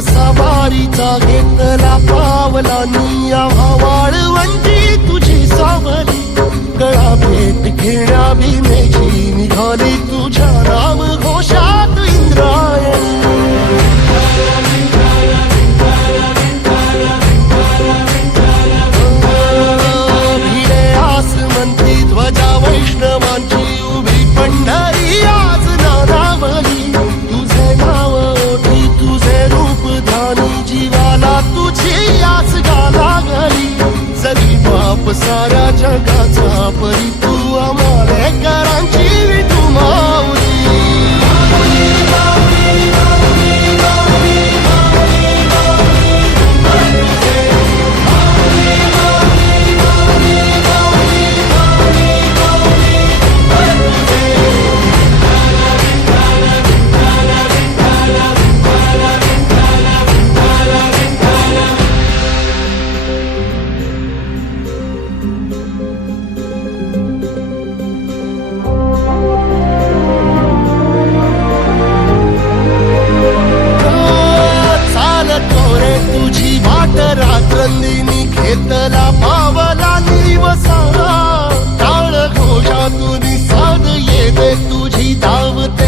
सवारीचा घेतला पावलांनी आम्हा वाळवंटी तुझी सावली गळा भेट घेण्या भीमेची निघाली तुझ्या नाम घोषात इंद्रायणी भिडे आसमंती ध्वजा वैष्णवांची उभी पंढरी आज नादावली तुझे नाव ओठी तुझे रूप ध्यानी जीवाला तुझी आस लागली जरी बाप साऱ्या जगाचा परी तू आम्हाला करांची विठू माऊली तुझी वाट रात्रंदिनी घेतला पावला निवसा टाळ घोषातून साध येते तुझी धावते